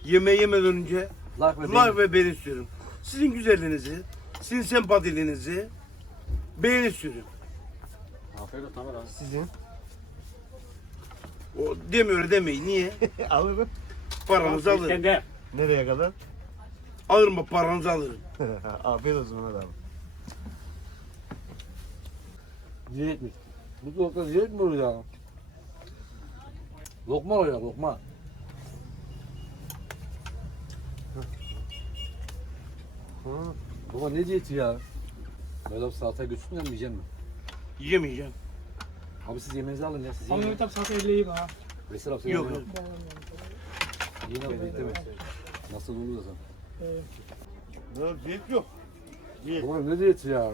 Yemeği yemeden önce Like ve beğeni istiyorum. Sizin güzelliğinizi, sizin sempatiliğinizi beğeni istiyorum. Afiyet olsun abi. Sizin. O demiyor demeyin. Niye? Alırım. Paranızı alırım. Kendi. Nereye kadar? Alırım bak paranızı alırım. Afiyet olsun Mehmet abi. Diyet mi? Bu soğukta diyet mi olur ya? Lokma oluyor lokma. Baba ne diyeti ya? Böyle salataya götürsün ya mı yiyecek mi? Yiyemeyeceğim. Abi siz yemeğinizi alın ya siz Ama yiyin. Mehmet abi salata elleyeyim ha. Veysel abi sen Yok. yiyin. Yiyin abi birlikte mi? Nasıl olur o zaman? Yok diyet yok. Baba ne diyeti ya?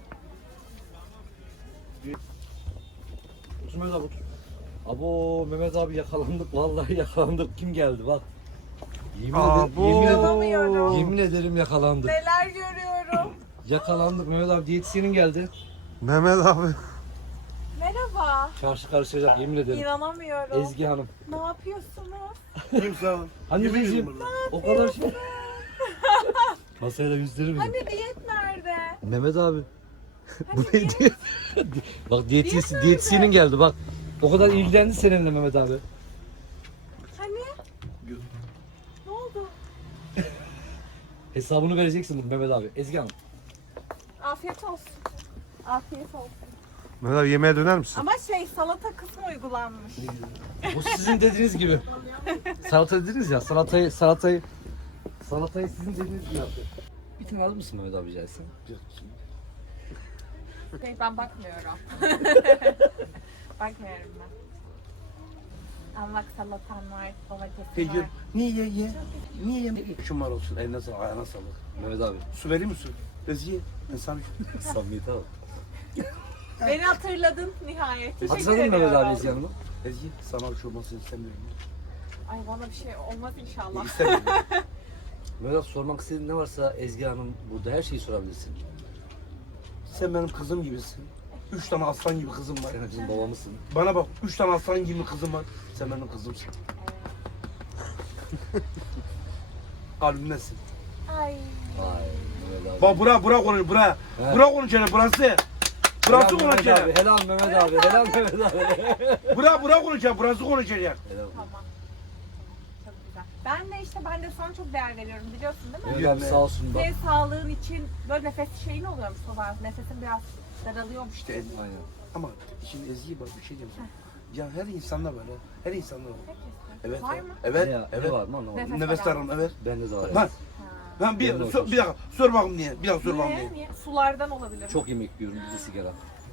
Mehmet abi. Abo Mehmet abi yakalandık vallahi yakalandık. Kim geldi bak. Yemin, İnanamıyorum. yemin ederim yakalandık. Neler görüyorum. Yakalandık Mehmet abi diyetisyenin geldi. Mehmet abi. Merhaba. Çarşı karışacak yemin ederim. İnanamıyorum. Ezgi Hanım. Ne yapıyorsunuz? Kim sağ olun. Anneciğim o kadar şey. Masaya da yüzleri mi? Hani diyet nerede? Mehmet abi. Hani diyet? Bak Diyet nerede? diyetisyenin geldi bak. O kadar ilgilendi seninle Mehmet abi. Hani? Ne oldu? Hesabını vereceksin Mehmet abi. Ezgi Hanım. Afiyet olsun. Afiyet olsun. Mehmet abi yemeğe döner misin? Ama salata kısmı uygulanmış. Bu sizin dediğiniz gibi. Salata dediniz ya salatayı sizin dediğiniz gibi yaptı. Bir tane alır mısın Mehmet abi rica etsem? Ben bakmıyorum. Bakmıyorum ben. Ama bak salatan var, domatesi Peki var. niye ye? Niye ye? Şumar olsun. Eline sağlık, ayağına sağlık. Mehmet abi. Su vereyim mi su? Ezgi. Ben sana Samimiyete al. Beni hatırladın nihayet. Teşekkür Hatırladın mı Mehmet abi ediyorum. Ezgi Hanım'ı? Ezgi sana bir şey olmasını istemiyorum. Ay bana bir şey olmaz inşallah. İstemiyorum. Mehmet abi sormak istediğin ne varsa Ezgi Hanım burada her şeyi sorabilirsin. Sen benim kızım gibisin. 3 tane aslan gibi kızım var. Sen bizim babamızsın. Bana bak 3 tane aslan gibi kızım var. Sen benim kızımsın. Kalbimdesin. Ay. Vay Mehmet abi. Bak bura konuş bura. He. Bura konuş hele burası. Burası Helal konuş Mehmet abi. hele. Helal Mehmet abi. Helal Mehmet abi. Bura konuş hele. Burası konuş hele. Helal. Tamam. Çok güzel. Ben de sana çok değer veriyorum biliyorsun değil mi? Mehmet abi sağ olsun bak. Senin sağlığın için böyle nefes şeyin oluyormuş falan. Nefesin biraz daralıyormuş. İşte Aynen. ama şimdi Ezgi'ye bak bir şey diyeyim sana. Ya her insanda böyle. Her insanda böyle. Herkes. Evet. Var mı? Evet. Ne, Evet. ne var mı anlamadım. Nefes Nefes daralım evet. Bende de var. Lan Evet. lan bir, Benim de bir olsun. dakika sor bakayım niye? Bir dakika sor bakayım Niye? niye? Niye? Sulardan olabilir. Çok yemek yiyorum bir de sigara.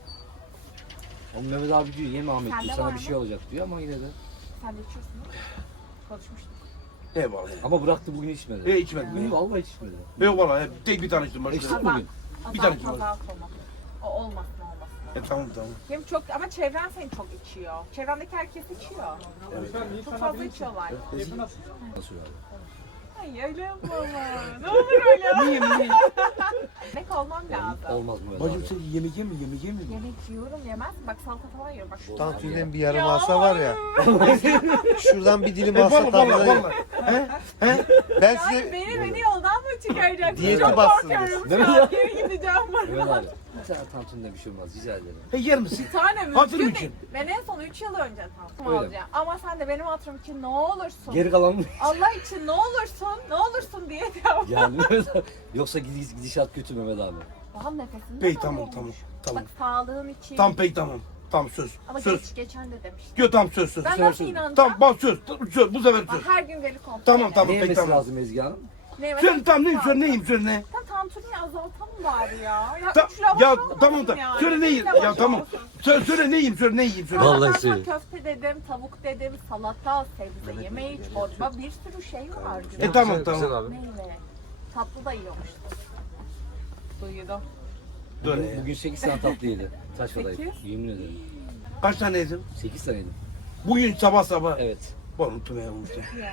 Ama Mehmet abi diyor yeme Ahmet Sende diyor var sana bir mı? şey olacak diyor ama yine de. Sen de içiyorsun değil mi? Konuşmuştuk. Eyvallah. Ama bıraktı bugün içmedi. İçmedim. Bugün vallahi içmedi. Yok valla tek bir tane içtim başka. İçtim yok. bugün. Bir tane içtim. Azalt olmak. O olmasın olmasın. Tamam tamam. Hem çok ama çevren seni çok içiyor. Çevrendeki herkes içiyor. Çok fazla içiyorlar. Nasıl abi? Ay öyle yapma ama. Ne olur öyle. Niye? Yemek olmam lazım. Olmaz Mehmet Bacım abi. sen yemek yemiyor yemek yemiyor. Yemek yiyorum yemez mi? Bak salata falan yiyorum. Bak şu Tantun'un bir yarım Ya. alsa var ya. Şuradan bir dilim Valla alsa valla tadına. valla. Ben Ben Yani size beni yoldan mı çıkaracaksın? Diyete Çok bassın korkuyorum. Değil mi? Şu an geri gideceğim Mehmet buradan. abi. Bir tane tantundan bir şey olmaz rica ederim. yer misin? Bir tane Hatırım mümkün için. değil. Ben en son 3 yıl önce tam Öyle. alacağım. Ama sen de benim hatırım için ne olursun. Geri kalan mı? Allah için ne olursun diye devam. Yani Mehmet abi. Yoksa gidişat kötü Mehmet abi. Daha nefesini Peki de tamam alıyormuş. tamam. Tamam. Bak sağlığın için. Tam peki tamam. Tam söz. Ama Söz. geçen de demiştim. Yok tamam söz. Ben sefer nasıl söz. inanacağım? Tamam bak söz. Söz. Bu sefer Bak, söz. her gün veri kontrol Tamam, ederim. tamam. Ne peki, yemesi tamam. lazım Ezgi Hanım? Ne, Söyle tamam neyim söyle neyim söyle ne? Sen tantuniyi azaltalım bari ya. Ya, Ta- üç lavaş ya olmasın tamam da ya. söyle Üç neyim? lavaş Ya tamam. olsun. Söyle neyim söyle neyim söyle. Vallahi Ben sana söyle. köfte dedim, tavuk dedim, salata, sebze, yemeği, çorba, bir sürü şey var. Tamam Güzel tamam. abi. Meyve. Tatlı da yiyormuş. Duydum. Dur. Bugün 8 tane tatlı yedi. Taşradayım. 8? Yemin ederim. Kaç tane yedin? 8 tane yedim. Bugün sabah. Evet. Ben unuttum ya unuttum. Ya.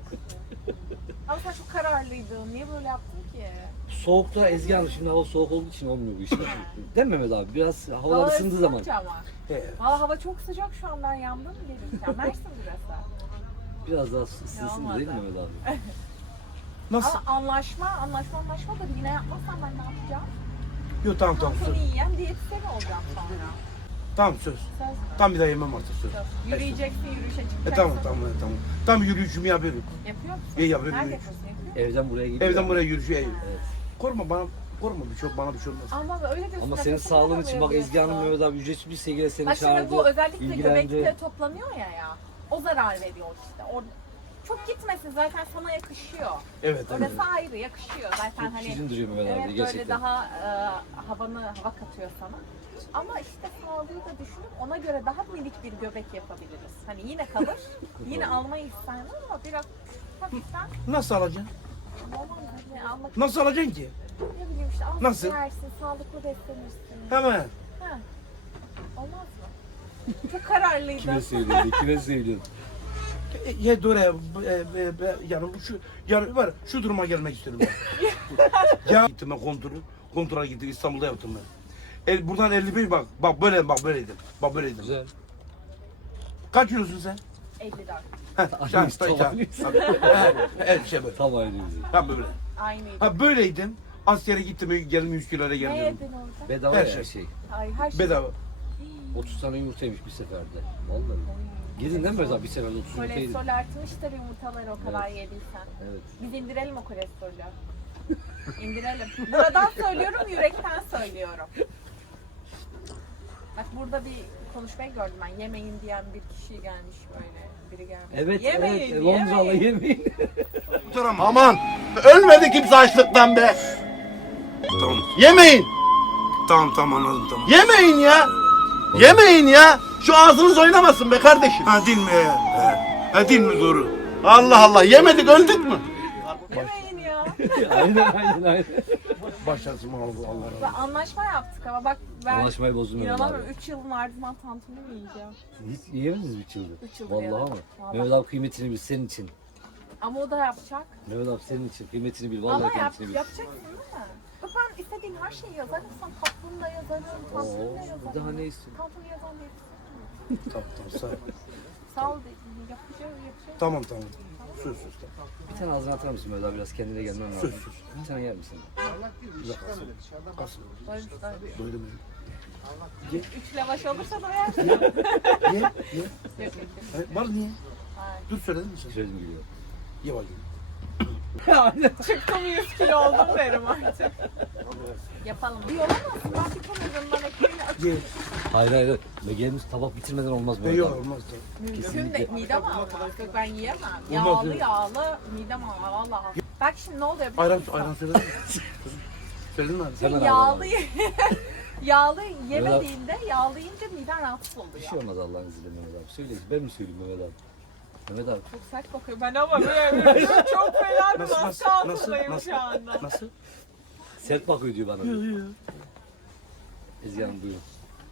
Ama sen çok kararlıydın. Niye böyle yaptın ki? Soğukta Ezgi Hanım şimdi hava soğuk olduğu için olmuyor bu işler. Değil mi Mehmet abi? Biraz havalar Hava ısındığı zaman. ısınınca ama. He. Valla hava çok sıcak şu an ben yandım gelirken. Mersin burası. Biraz daha ısınsın olmaz değil mi ya. Mehmet abi? Nasıl? Ama anlaşma da yine yapmazsam ben ne yapacağım? Yok tamam tamam söz. Seni yiyen diyetisyen olacağım sonra. Tamam söz. Söz. Tam bir daha yemem artık söz. Söz. Yürüyeceksin, yürüyüşe çıkacaksın. Tamam tamam tamam. Tam yürüyüşümü yapıyorum. Yapıyor musun? İyi yapıyorum. Nerede yürüyüş. yapıyorsun? Yapıyor musun? Evden buraya gidiyor. Evden buraya yürüyüşü. Evet. Korkma bir şey yok, bana bir şey olmaz. Ama öyle diyorsun. Ama senin nefesini sağlığın için bak alamıyorsun. Ezgi Hanım Mehmet abi ücretsiz bir şekilde seni Bak çağırdı. şimdi bu özellikle ilgilendi. göbekte toplanıyor ya. O zarar veriyor işte. O çok gitmesin zaten sana yakışıyor. Evet evet. Orası ayrı yakışıyor. Zaten Çok hani şirin duruyor Mehmet abi evet, böyle gerçekten. daha hava katıyor sana. Ama işte sağlığı da düşünüp ona göre daha minik bir göbek yapabiliriz. Hani yine kalır, yine almayı isterler ama biraz hafiften Nasıl alacaksın? normal hani almak Nasıl alacaksın ki? ne bileyim işte az Nasıl? yersin, sağlıklı beslenirsin. Hemen. Ha. Olmaz mı? Çok kararlıydın. Kime söylüyordu? Kime söylüyordu? Ya dur ya. Yani yani var şu duruma gelmek istiyorum ben. Ya gittim ben kontrola gittim İstanbul'da yaptım ben. Buradan 55 bak böyleydim. Bak böyleydim. Güzel. Kaç kilosun sen? 54. Şans Tamam. evet şey böyle. Tam aynı bizi. Ha böyle. Aynıydı. Ha böyleydim. Askere gittim geldim 100 kiloya Ne geldim. yedin orada? Bedava Her her şey. şey. Ay her şey. Bedava. 30 tane yumurtaymış bir seferde. Vallahi. Yedin değil mi Mehmet abi bir seferde 30 yumurta yedin. Kolesterol artmıştır yumurtaları o kadar yediysen. Evet. Biz indirelim o kolesterolü. İndirelim. Buradan söylüyorum, yürekten söylüyorum. Bak burada bir konuşmayı gördüm ben. Yemeyin diyen bir kişi gelmiş böyle. Biri gelmiş. Evet Yemeyin, evet Londra'la yemeyin. Aman ölmedi kimse açlıktan be. Tamam. Yemeyin. Tamam anladım tamam. Yemeyin ya. Yemeyin ya. Şu ağzınız oynamasın be kardeşim. Ha değil mi? Ha değil mi doğru? Allah Allah yemedik öldük mü? Yemeyin ya. aynen. Başlasın Allah Ve Allah. anlaşma yaptık ama bak ben Anlaşmayı bozdun Mehmet abi. inanamıyorum. 3 yılın ardından tantuni mi yiyeceğim? Hiç yiyemediniz mi 3 yıldır? 3 yıldır Vallahi yemedim. ama. Vallahi. Mehmet abi kıymetini bil senin için. Ama o da yapacak. Mehmet abi senin için kıymetini bil. Vallahi Ama kıymetini bil. yapacaksın değil mi? Bak ben istediğin her şeyi yazarım. Sen tatlını da yazarım, tatlını da yazarım. Daha ne istiyorsun? Tantuni yazan değil. Tamam sağ ol. Sağ ol yapacağım. Tamam. Sus. Bir tane ağzına atar mısın Mehmet abi biraz kendine gelmen lazım. Bir tane yer misin? Kalsın. Doymuşlar. Doydum. 3 lavaş olursa doyarsın. Ye. Yok, yok. Var niye? Hayır. Dur söyledin mi sen? Söyledim geliyor. Ye bakayım. Çıktım 100 kilo oldum derim artık. Yapalım. Bir olamazsın. Ben bir kenarından ekmeğini açıp Ye. Hayır. Begelimiz tabak bitirmeden olmaz Mehmet Yok abi. olmaz da. mümkün de midem almaz. Yok ben yiyemem. Olmaz Yağlı midem almaz. Vallahi. Bak şimdi ne oluyor biliyor Ayran musun? söyledin mi? Söyledin mi abi? Hemen Yağlı abi. yağlı yemediğinde yağlı yiyince miden rahatsız Bir oluyor. şey olmaz Allah'ın izniyle Mehmet abi. Söyle. Ben mi söyleyeyim Mehmet abi? Mehmet abi. Çok sert bakıyor. Ben ama böyle çok fena bir Nasıl, baskı nasıl, altındayım nasıl? şu anda. Nasıl? Sert bakıyor diyor bana. Yok. Ezgi Hanım buyurun.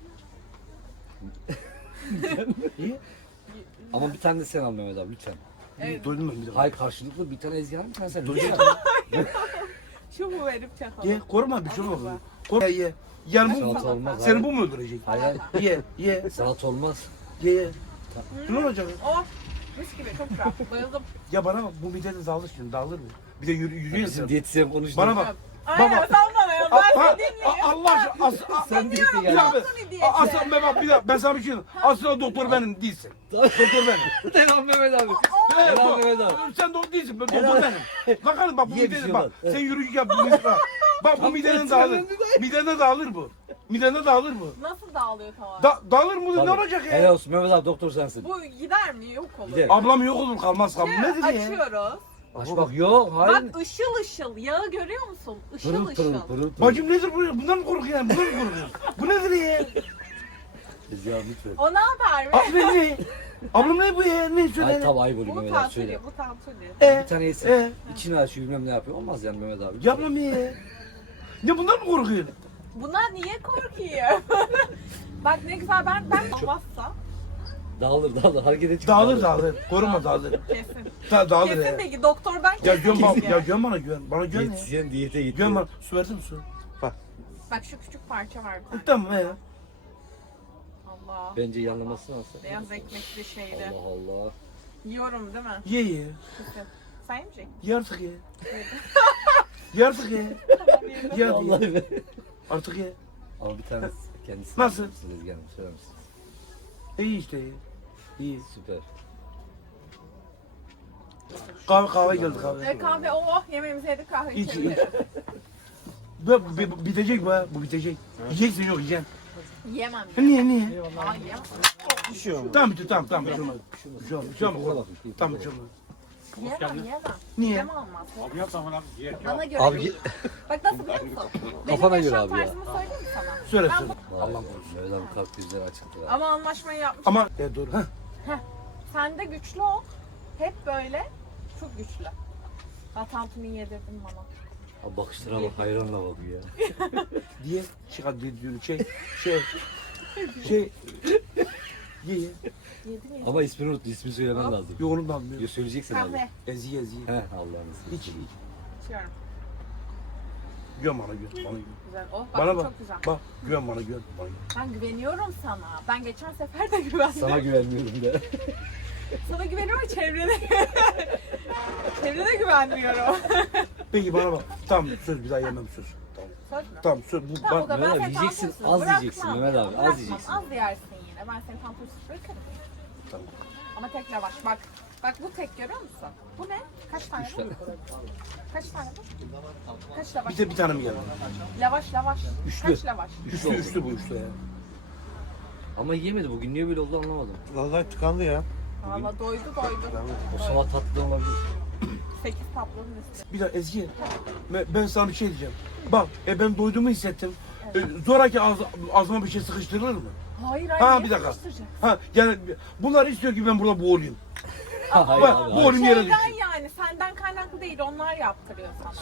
İyi. Ama bir tane de sen al Mehmet abi lütfen. Evet. Doydum ben bir de. Hayır karşılıklı bir tane Ezgi Hanım bir tane sen. Lütfen. Şu mu verip çakalım? Ye. Korkma bir şey olmaz. Korkma ye. Yani bu Salata olmaz. seni bu mu öldürecek? Hayır. Ye. Salata olmaz. Ye. Ne olacak? Oh mis gibi çok güzel. Bayıldım. Ya bana bak bu midede dağılır şimdi dağılır mı? Bir de yürüyor Bizim sen. diyetisyen konuştu. Bana bak. Aynen Baba. sen bana ya. Ben seni dinleyeyim. Allah aşkına. Sen diyete Bir gel. dakika. Tantuni diyeti. Aslan ben bak bir dakika ben sana bir şey diyeyim. Aslında doktor benim değilsin. Doktor benim. Devam Mehmet abi. Evet, Devam bu- Mehmet abi. Sen doktor değilsin. Ben doktor benim. Bakalım bak bu Ye bir şey midede bak. olmaz. Sen yürüyüş yap. Bu midede bak. Bak bu mideden dağılır. Midede dağılır bu. Midede dağılır bu. Nasıl dağılıyor tamamen? Dağılır mı? Ne olacak Helal ya? olsun Mehmet abi doktor sensin. Bu gider mi? Yok olur. Gider. Ablam yok olur kalmaz kalmaz. Nedir ya? Açıyoruz. Aç bak yok hayır. Bak ışıl ışıl. Yağı görüyor musun? Işıl Pırıl ışıl. pırıl pırıl pırıl. Bacım nedir bu? Bundan mı korkuyorsun? Bundan mı korkuyorsun? Bu nedir ya? Ezgi Hanım lütfen. O ne haber mi? Ablam ne? Ablam ne bu ya? Ne Ay söyle? tabi ayıp oluyor Bu Mehmet abi söyle. tantuni, bu tantuni. Bir tane yesin. İçini açıyor bilmem ne yapıyor. Olmaz yani Mehmet abi. Yapma ya. Ne bundan mı korkuyorsun? Buna niye korkuyor? Bak ne güzel ben olmazsa Dağılır hareket et. Dağılır. Koruma dağılır. kesin. Dağılır Kesin ya. peki doktordan Ya kesin. güven bana, kesin. ya güven bana güven. Bana güven ya. Diyetisyen diyete gitti. Güven bana. Su verdin mi su? Bak şu küçük parça var bir tane. Tamam ya. Allah. Bence yanlamasını alsa. Beyaz ekmekli şeyli. Allah Allah. Yiyorum değil mi? Ye ye. Kesin. Sen yemeyecek misin? Ye artık ye. Ye artık ye. Tamam, yedim. Ye hadi ye. Vallahi be. Artık ye. Ama bir tanesi kendisi. Nasıl? Ezgi Hanım söyler misiniz? İyi işte ye. İyi. Süper. Kahve geldi kahve. Kahve oh yemeğimizi yedik kahve İç, içebiliriz. Bu bitecek bu ha. Bu bitecek. Yiyeceksin yok yiyeceksin. Yemem. Niye? Aa yemem. Düşüyor mu? Tamam bitti tamam. Bir şey olmaz. Bir şey olmaz. Buna bakın. Tamam bir şey olmaz. Yemem. Niye? Yemem olmaz. Abi yapsam bana bir yer. Bana göre Abi değil. Bak nasıl biliyor musun? Kafana Benim göre yaşam abi ya. tarzımı söyleyeyim mi sana? Söyle Ben söyle. Vay, Mehmet abi kalp yüzleri açıktı. Ama anlaşmayı yapmış. Ama doğru. Ha. Sen de güçlü ol. Hep böyle. Çok güçlü. Ben tantuni yedirdim bana. Abi bakışlara bak, hayranla bak ya. Diye çıkar bir diyor şey ye ye. Yedim ya. Ama ismini unuttu, ismini söylemen lazım. Yok onu da almıyor. Ya söyleyeceksin abi. Kahve. Ezi ezi. He Allah'ını İç iç. İçiyorum. Güven bana güven. Bana güven. Güzel. Oh bak Bana bu bak. çok güzel. Bak güven bana güven. Bana güven. Ben güveniyorum sana. Ben geçen sefer de güvendim. Sana güvenmiyorum de. Sana güveniyorum ama çevrene. Çevrene güvenmiyorum. Peki bana bak. Tamam söz bir daha yemem söz. Tamam. Söz mü? Tamam söz bu Tamam o bak. da ben Mehmet abi, seni yiyeceksin, tantunsuz az bırakmam. yiyeceksin Mehmet abi, az Bırakmam, yiyeceksin. Az yersin yine. Ben seni tantunsuz bırakırım. Tamam. Ama tek lavaş. Bak. Bak bu tek görüyor musun? Bu ne? Kaç tane Üç bu? tane. Kaç tane bu? Kaç lavaş? Bir tane mi geldi? Lavaş. Üçlü. Kaç lavaş? Üçlü bu üçlü ya. Ama yiyemedi, bugün niye böyle oldu anlamadım. Vallahi tıkandı ya. Valla doydu. O sabah tatlı olabilir. 8 tatlının üstü. Bir daha Ezgi. Ben sana bir şey diyeceğim. Bak ben doyduğumu hissettim. Zoraki ağzıma bir şey sıkıştırılır mı? Hayır Ha niye bir dakika. sıkıştıracak? Ha yani bunlar istiyor ki ben burada boğulayım. Hayır Bak abi, bu hayır. oğlum yere Şeyden düşsün. yani senden kaynaklı değil onlar yaptırıyor sana.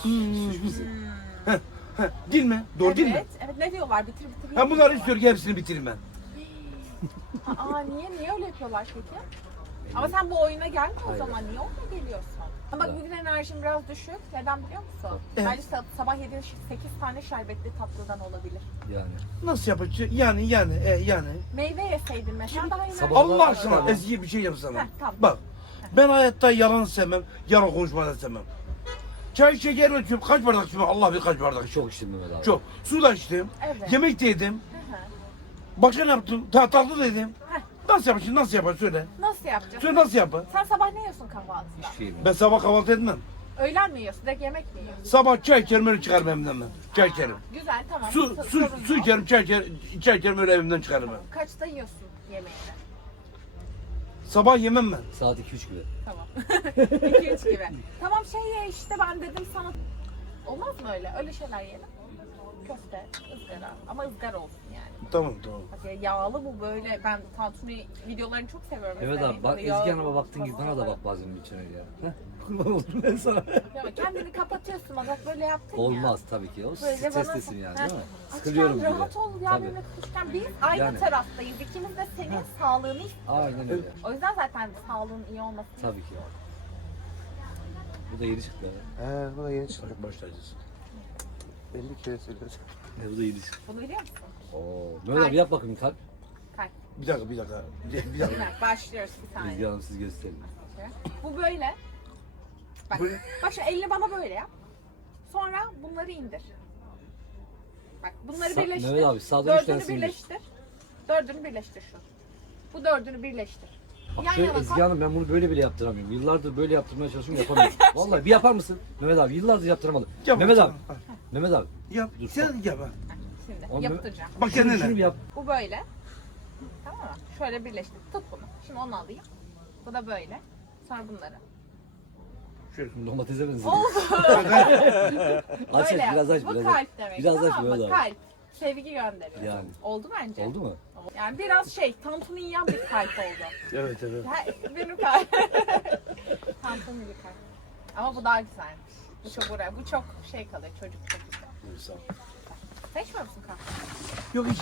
Değil mi? Doğru değil mi? Evet ne diyorlar bitir. Ha bunlar istiyor ki hepsini bitireyim ben. Aa niye öyle yapıyorlar peki? Ama sen bu oyuna gelme o Hayır. zaman niye oyuna geliyorsun? Ama bak bugün enerjim biraz düşük. Neden biliyor musun? Evet. Bence sabah yediğin 8 tane şerbetli tatlıdan olabilir. Yani. Nasıl yapacağız? Yani. Meyve yeseydin mesela daha enerjik. Sabah- Allah aşkına Tamam. Ezgi'ye bir şey yapsana. Heh, tamam. Bak ben hayatta yalan sevmem, yalan konuşmayı da sevmem. Çay şeker mi içiyorum? Kaç bardak içiyorum? Allah bilir kaç bardak içiyorum. Çok içtim Mehmet abi. Çok. Su da içtim. Evet. Yemek de yedim. Hı hı. Başka ne yaptım? Tatlı da yedim. Heh. Nasıl yapar söyle. Nasıl yapacaksın? Söyle nasıl yapar? Sen sabah ne yiyorsun kahvaltıda? Hiçbir şey yemiyorum. Ben sabah kahvaltı etmem. Öğlen mi yiyorsun? Direkt yemek mi yiyorsun? Sabah çay içerim öyle çıkarım evimden ben. Çay içerim. Güzel tamam. Su Sorun yok. içerim, çay içerim öyle evimden çıkarım ben. Kaçta yiyorsun yemeğini? Sabah yemem ben. Saat 2-3 gibi. Tamam. 2-3 gibi. Tamam şey ye işte ben dedim sana. Olmaz mı öyle? Öyle şeyler yiyelim. Köfte, ızgara. Ama ızgara olsun yani. Tamam. Bak ya, yağlı bu böyle. Ben tantuni videolarını çok seviyorum. Mehmet izlemeyi. abi bak Böyle Ezgi yağlı Hanım'a baktığın gibi bana da baklavalar. bak bazen bir içine ya. Heh, kurban olurum ben sana. Ya kendini kapatıyorsun bak böyle yaptın ya. Olmaz tabii ki. O Böyle bana- streslisin yani değil mi? Heh. Sıkılıyorum Açken bile. rahat ol ya Tabii. benimle konuşurken. Biz aynı Yani. taraftayız. İkimiz de senin sağlığını istiyoruz. Aynen öyle. O yüzden zaten sağlığın iyi olması. Tabii ki. Bu da yeni çıktı. He bu da yeni çıktı. Başlayacağız. 50 kere söylüyoruz. Ne bu da yeni çıktı. Bunu biliyor musun? Oo. Mehmet abi yap bakayım kalp. Kalp. Bir dakika. Bir dakika. Evet, başlıyoruz bir Ezgi saniye. Hanım siz gösterin. Bu böyle. Bak, Böyle. bak şu elini bana böyle yap. Sonra bunları indir. Bak bunları birleştir. Mehmet abi sağdan 3 Dördünü tanesini indir. birleştir. Dördünü birleştir şu. Bu dördünü birleştir. Bak Yan şöyle yana Ezgi koy. Hanım ben bunu böyle bile yaptıramıyorum. Yıllardır böyle yaptırmaya çalışıyorum yapamıyorum. Vallahi bir yapar mısın? Mehmet abi yıllardır yaptıramadım. Yap Mehmet abi. bakalım. Mehmet abi. Yap. Dur, Sen yap ha. Şimdi Oğlum, yaptıracağım. Bak Şunu bir kendine. yap. Bu böyle. Tamam mı? Şöyle birleştir. Tut bunu. Şimdi onu alayım. Bu da böyle. Sonra bunları. Domatese benziyor. Oldu. Aç Böyle aç biraz yap. aç Bu biraz aç. kalp demek. Biraz aç tamam mı? Mehmet abi. Kalp. Sevgi gönderiyor. Yani. Oldu bence. Oldu mu? Yani biraz tantuni yiyen bir kalp oldu. Evet. Benim kalp. Tantuni bir kalp. Ama bu daha güzelmiş. Bu çok şey kalıyor. Çocuk çok güzel. Sağ ol. Sen içmiyor musun kahve? Yok hiç.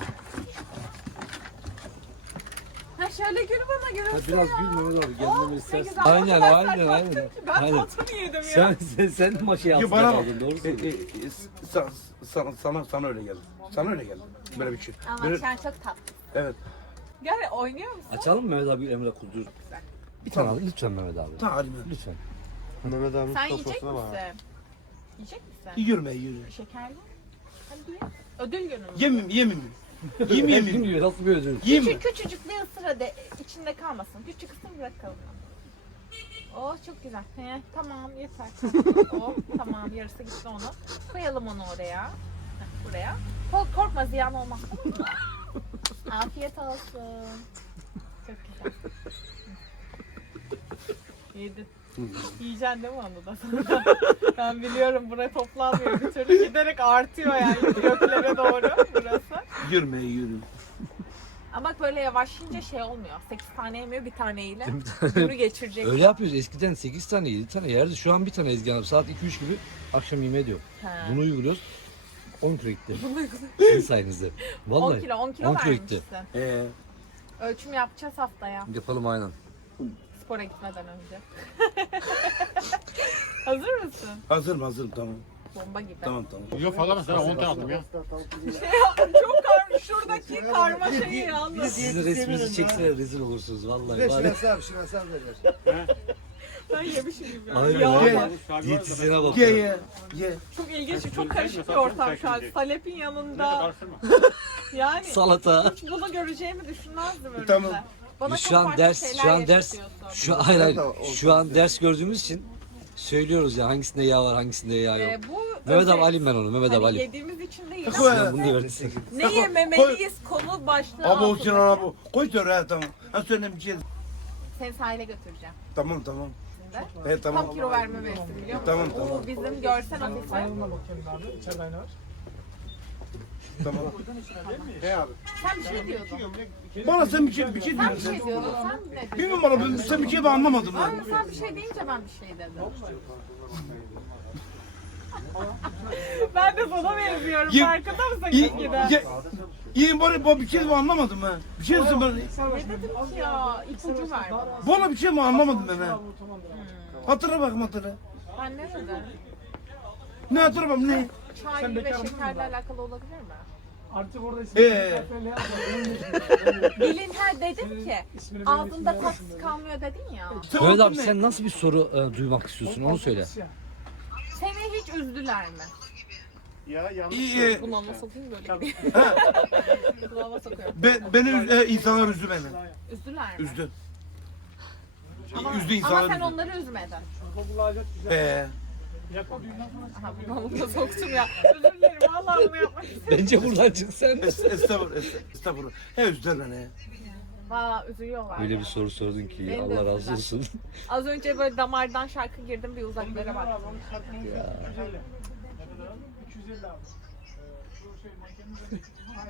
Ha şöyle gül bana Ha, gülümse biraz ya. gül Mehmet abi Oh, gelmemi ne istersin. güzel. Aynen Ben aynen aynen. baktım ki Ben Aynen. tantuni yedim ya. Sen de maşayı Ya altında bana bak. kaldın doğru söylüyorsun. Sana öyle geldi. Sana öyle geldi. Böyle bir şey. Ama Böyle, sen çok tatlı. evet. Gel oynuyor musun? Açalım mı Mehmet abi Emre Kudur? Bir tane al lütfen Mehmet abi. Tamam alayım ben. Lütfen. Mehmet abinin Sen yiyecek sofrasına misin? bak. Yiyecek misin? Yiyorum ben yiyorum. Şekerli. Hadi duyayım. Ödül günü mü? Yemeyeyim yemeyeyim. Yemeyeyim. Gibi nasıl bir ödül? Yiyeyim mi? Küçücük bir ısır hadi. İçinde kalmasın. Küçük ısır bırakalım. Oh çok güzel. He, tamam yeter. Oh tamam yarısı gitti onu. Koyalım onu oraya. Heh, buraya. Korkma ziyan olmaz. Tamam mı? Afiyet olsun. Çok güzel. Yedin. Yiyeceksin değil mi onu da sonra? Ben biliyorum buraya toplanmıyor bir türlü. Giderek artıyor yani göklere doğru burası. Yiyorum ben yiyorum. Ama bak böyle yavaş yiyince şey olmuyor. 8 tane yemiyor bir taneyle. Günü geçirecek. Öyle yapıyoruz. Eskiden 8 tane 7 tane yerdi. Şu an bir tane Ezgi Hanım. Saat 2-3 gibi akşam yemeği diyor. He. Bunu uyguluyoruz. 10 kilo gitti. Sizin sayenizde. 10 Vallahi. kilo 10 kilo 10 kilo vermişsin. gitti. Ölçüm yapacağız haftaya. Yapalım aynen. Spora gitmeden önce. Hazır mısın? Hazırım tamam. Bomba gibi. Tamam. Yok fazla mesela 10 tane aldım ya. Çok şuradaki karma şeyi yalnız. Sizin resminizi çekse rezil olursunuz vallahi. Ver Bari- Şinasi abi, Şinasi abi ver. Ben yemişim gibi. Yani. Aynen. Yağ Ye. var. Diyetisyene bak. Ye ye. Çok ilginç, çok karışık bir ortam şu an. Salep'in yanında. Karıştırma. Yani Salata. hiç bunu göreceğimi düşünmezdim önümde. Tamam. Bana Biz çok şu an farklı ders, şeyler şu an ders, yaşatıyorsun. şu an ders gördüğümüz için söylüyoruz ya hangisinde yağ var, hangisinde yağ yok. Bu Mehmet abi özel. alayım ben onu, Mehmet abi Hani alayım. yediğimiz için değil Koy. ama Ben bunu diye versin. ne yememeliyiz konu başlığı Abi o altında. Sinan abi. Koy söyle tamam. Ha söyle bir şey. Seni sahile götüreceğim. Tamam. Şimdi. Tamam. Tam kilo verme mevsimi biliyor musun? Tamam. Oo, bizim görsel ofisi. Tamam. Ne abi? Sen bir şey diyordun. Bana sen bir şey Sen bir diyorsun. şey diyordun. Sen ne dedin? Bilmiyorum bana sen bir şey ben anlamadım Ama ben. sen bir şey deyince ben bir şey dedim. Ben de sana benziyorum. Ye- Farkında mısın İyi, gitgide? iyi bari bir şey ben anlamadım ben. Bir şey dedim ben. Ne dedim ki ya? İpucu ver bana. Bana bir şey mi anlamadım ben ha. Hatırla bak hatırla. Ben ne dedim? Ne hatırla bak ne? Çay ve şekerle alakalı olabilir mi? Artık orada Bilin ha dedim ki ağzında tat kalmıyor dedin ya. Mehmet abi sen nasıl bir soru duymak istiyorsun onu söyle. Seni hiç üzdüler mi? Ya yanlış. İyi. Kulağıma sokayım böyle gibi. Kulağıma sokuyorum. Beni insanlar üzdü beni. Üzdüler mi? Üzdü. Ama, Üzdü ama insanlar sen üzdü. onları üzmedin. Aha bunu da soktum ya. Özür dilerim vallahi bunu yapmak istedim. Bence buradan çık sen. Estağfurullah. He üzdüler beni. Valla üzülüyorlar. Öyle ya. bir soru sordun ki Beni de Allah razı üzdüler. olsun. Az önce böyle damardan şarkı girdim bir uzaklara baktım. 250 abi. Şu şey mankenin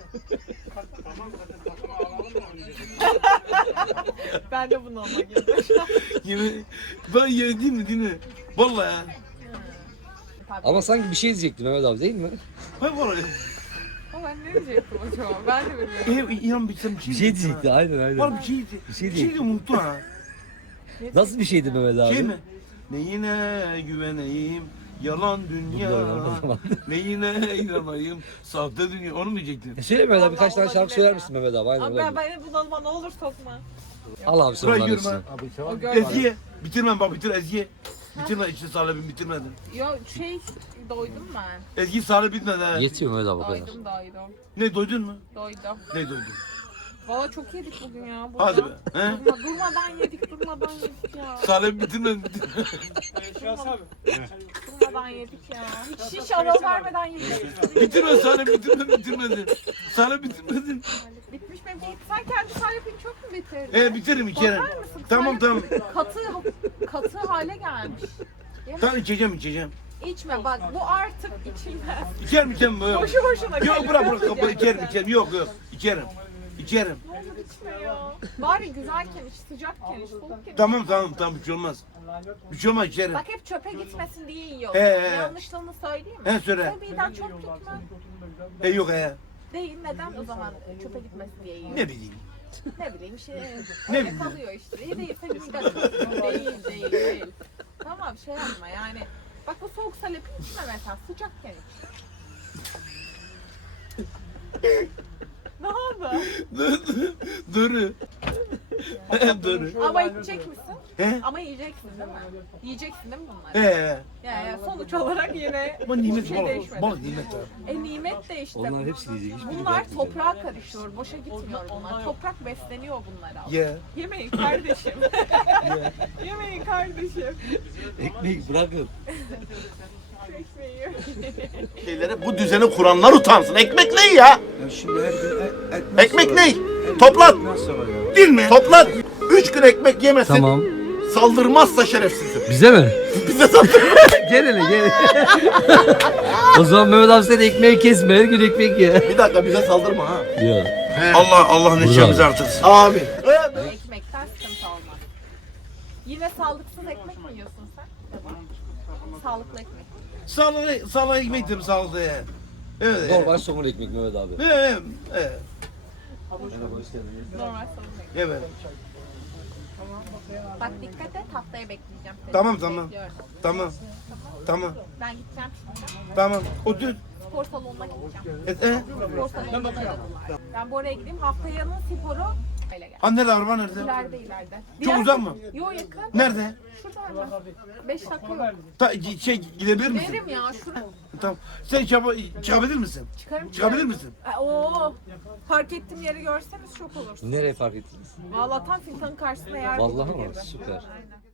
Ben de bunu olmak gibi. Yemin ben yedim mi değil mi? Vallahi ya. Ama sanki bir şey diyecektim Mehmet abi değil mi? Ben vallahi. Ama ben ne diyecektim acaba? Ben de bilmiyorum. İnan bir sen bir Bir şey şey diyecekti aynen aynen. Var bir şeydi. Bir şey Bir şeydi unuttu ha. Nasıl bir şeydi Mehmet abi? Şey mi? Neyine güveneyim? Yalan dünya. Neyine inanayım? Sahte dünya. Onu mu diyecektin? Söyle Mehmet abi birkaç tane Vallahi şarkı söyler ya. misin Mehmet abi? Aynen Ama öyle. ben bunalıma ne olur sokma. Al abi sen Buraya onların girme. hepsini. O görmedi. Ezgi'ye. Bitirmem bak bitir Ezgi'ye. Bitirme işte salebim bitirmedim. Yo doydum ben. Ezgi salep bitmedi ha. Yetiyor Mehmet abi o kadar. Doydum. Ne doydun mu? Doydum. Ne doydun? Valla çok yedik bugün ya. Hadi be. He? Durmadan yedik ya. Salep bitirmedim. Şahsı abi. Durmadan yedik ya. Hiç ara vermeden yedik. Bitirme salep bitirmedin. Salep bitirmedin. Bitmiş benim değil. Sen kendi salepini çok mu bitirdin? Bitiririm içerim. Bakar mısın? Tamam tamam. Katı hale gelmiş. Tamam içeceğim. İçme bak bu artık içilmez. İçerim. Boşu boşuna. Yok bırak kapı içerim. Yok içerim. İçerim. Ne olur içme ya. Bari güzelken iç, sıcakken iç, soğukken iç. Tamam bir şey olmaz. Bir şey olmaz içerim. Bak hep çöpe gitmesin diye yiyor. He. Yanlışlığını söyleyeyim mi? He söyle. Sen birden çok tutma. Yok he. Değil neden o zaman çöpe gitmesin diye yiyor? Ne bileyim. Ne bileyim şey Ne öyle bileyim. kalıyor işte. Değil senin miden değil. Tamam şey yapma yani. Bak bu soğuk salepi içme mesela sıcakken iç. Ne oldu? Dur. Doğru. Ama içecek misin? He? Ama yiyeceksin değil mi? Yiyeceksin değil mi bunları? He. Yani sonuç olarak yine Bu nimet şey balık. değişmedi. Balık nimet abi. Nimet de işte. Onların hepsini yiyecek. Hiçbiri Bunlar bırakmayacak. toprağa karışıyor. Boşa gitmiyor bunlar. Toprak besleniyor bunlara. Ye. Yemeyin kardeşim. Yemeyin kardeşim. Ekmeği bırakın. Şu ekmeği yiyin. Şeyleri bu düzeni kuranlar utansın. Ekmek ne ya? Ya şimdi her gün Ekmek ne? Toplat. nasıl var ya? Değil mi? Toplat. 3 gün ekmek yemesin. Tamam. Saldırmazsa şerefsizim. Bize mi? Bize saldırır. Gel hele gel. O zaman Mehmet abi sen ekmeği kesme. Her gün ekmek ye. Bir dakika bize saldırma ha. Ya. Allah neşemizi artırsın. Amin. Ekmekten sıkıntı olmaz. Yine sağlıksız ekmek mi yiyorsun sen? Sağlıklı ekmek. Sağlık ekmek dedim sağlıklı ya. Evet. Normal somun ekmek Mehmet abi. Evet. Normal sağlıklı ekmek. Evet. Bak dikkat et, haftaya bekleyeceğim seni. Tamam. Bekliyorum. Tamam. Ben gideceğim şimdi. Tamam. Otur. Spor salonuna gideceğim. Spor salonuna aradılar. Ben bu oraya gideyim. Haftaya'nın sporu öyle gel. Anne de araba nerede? İleride. Çok uzak mı? Yok yakın. Nerede? Şurada hemen. 5 dakika yok. Gidebilir misin? Veririm ya şurada. Tamam. Sen çıkabilir misin? Çıkarım. Çıkabilir misin? Oo. Fark ettiğim yeri görseniz şok olursunuz. Nereye fark ettiniz? Vallahi tam filtanın karşısında yer Vallahi buldum mi? gibi. Süper. Aynen.